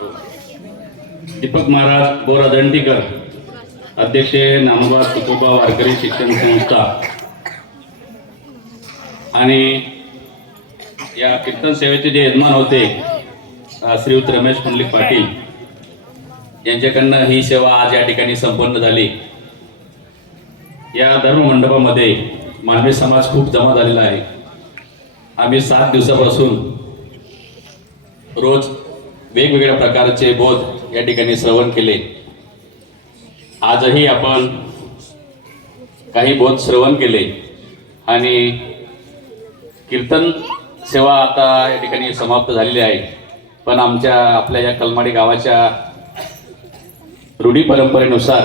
दीपक महाराज बोरा दंडीकर अध्यक्ष नामोबा तुकोबा वारकरी शिक्षण संस्था. आणि या कीर्तन सेवेचे जे यजमान होते श्रीयुत रमेश पंडलिक पाटील यांच्याकडनं ही सेवा आज या ठिकाणी संपन्न झाली. या धर्म मंडपामध्ये मानवी समाज खूप जमा झालेला आहे. आम्ही सात दिवसापासून रोज वेगवेगळ्या प्रकारचे बोध या ठिकाणी श्रवण केले. आजही आपण काही बोध श्रवण केले आणि कीर्तन सेवा आता या ठिकाणी समाप्त झालेली आहे. पण आमच्या आपल्या या कलमाडी गावाच्या रूढी परंपरेनुसार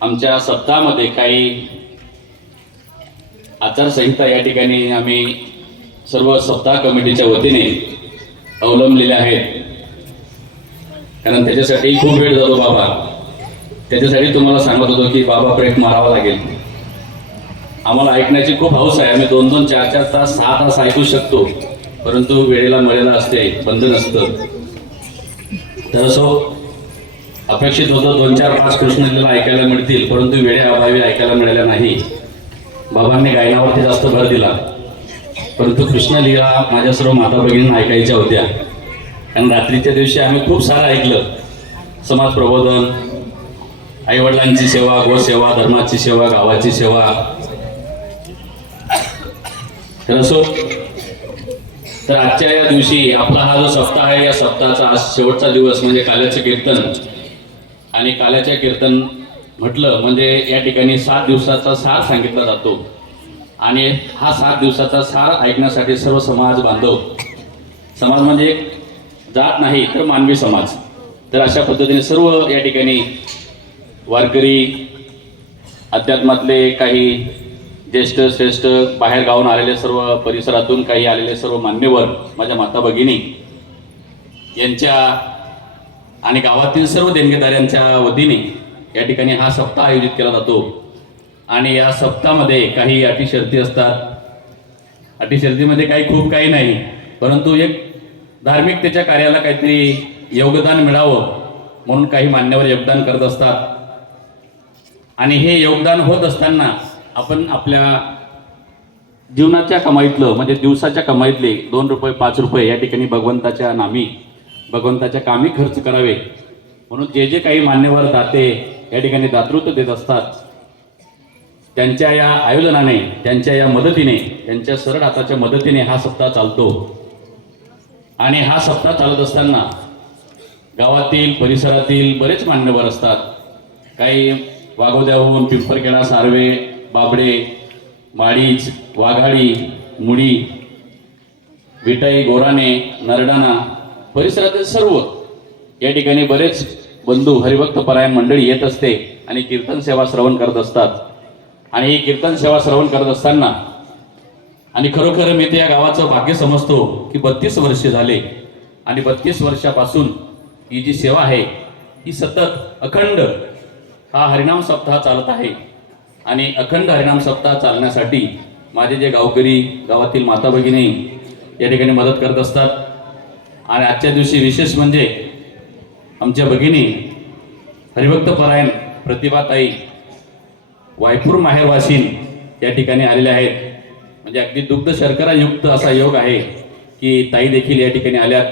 आमच्या सप्ताहामध्ये काही आचारसंहिता या ठिकाणी आम्ही सर्व सप्ताह कमिटीच्या वतीने अवलंबलेल्या आहेत. कारण त्याच्यासाठी खूप वेळ जातो बाबा. त्याच्यासाठी तुम्हाला सांगत होतो की बाबा ब्रेक मारावा लागेल. आम्हाला ऐकण्याची खूप हौस आहे. आम्ही दोन दोन चार चार तास सहा तास ऐकू शकतो. परंतु वेळेला मळेला असते बंधन असतं तर असो अपेक्षित होतं दोन चार पाच कृष्णलीला ऐकायला मिळतील परंतु वेळेअभावी ऐकायला मिळाल्या नाही. बाबांनी गायनावरती जास्त भर दिला. परंतु कृष्णलीला माझ्या सर्व माता भगिनींना ऐकायच्या होत्या. कारण रात्रीच्या दिवशी आम्ही खूप सारं ऐकलं. समाज प्रबोधन आईवडिलांची सेवा गोसेवा धर्माची सेवा गावाची सेवा. तर असो तर आजच्या या दिवशी आपला हा जो सप्ताह आहे या सप्ताहाचा आज शेवटचा दिवस म्हणजे काल्याचे कीर्तन. आणि काल्याचे कीर्तन म्हटलं म्हणजे या ठिकाणी सात दिवसाचा सार सांगितला जातो. आणि हा सात दिवसाचा सार ऐकण्यासाठी सर्व समाज बांधव समाज म्हणजे जात नाही तर मानवी समाज. तर अशा पद्धतीने सर्व या ठिकाणी वारकरी अध्यात्मातले काही ज्येष्ठ श्रेष्ठ बाहेर गावून आलेले सर्व परिसरातून काही आलेले सर्व मान्यवर माझ्या माता भगिनी यांच्या आणि गावातील सर्व देणगेदारांच्या वतीने या ठिकाणी हा सप्ताह आयोजित केला जातो. आणि या सप्तामध्ये काही अटी शर्ती असतात. अटी शर्तीमध्ये काही खूप काही नाही परंतु एक धार्मिकतेच्या कार्याला काहीतरी योगदान मिळावं म्हणून काही मान्यवर योगदान करत असतात. आणि हे योगदान होत असताना आपण आपल्या जीवनाच्या कमाईतलं म्हणजे दिवसाच्या कमाईतले दोन रुपये पाच रुपये या ठिकाणी भगवंताच्या नामी भगवंताच्या कामी खर्च करावे. म्हणून जे जे काही मान्यवर दाते या ठिकाणी दातृत्व देत असतात त्यांच्या या आयोजनाने त्यांच्या या मदतीने त्यांच्या सरळ हाताच्या मदतीने हा सप्ताह चालतो. आणि हा सप्ताह चालत असताना गावातील परिसरातील बरेच मान्यवर असतात. काही वाघोद्याहून पिंपरखेडा सार्वे बाबडे माडीच वाघाडी मुडी विटाई गोराणे नरडाणा परिसरातील सर्व या ठिकाणी बरेच बंधू हरिभक्त परायण मंडळी येत असते आणि कीर्तन सेवा श्रवण करत असतात. आणि ही कीर्तन सेवा श्रवण करत असताना आणि खरोखर मी ते या गावाचं भाग्य समजतो की बत्तीस वर्षे झाले. आणि बत्तीस वर्षापासून ही जी सेवा आहे ही सतत अखंड हा हरिनाम सप्ताह चालत आहे. आणि अखंड हरिनाम सप्ताह चालण्यासाठी माझे जे गावकरी गावातील माता भगिनी या ठिकाणी मदत करत असतात. आणि आजच्या दिवशी विशेष म्हणजे आमच्या भगिनी हरिभक्त परायण प्रतिभाताई वायपूर माहेरवासीन या ठिकाणी आलेले आहेत. म्हणजे अगदी दुग्ध शर्करा युक्त असा योग आहे की ताई देखील या ठिकाणी आल्यात.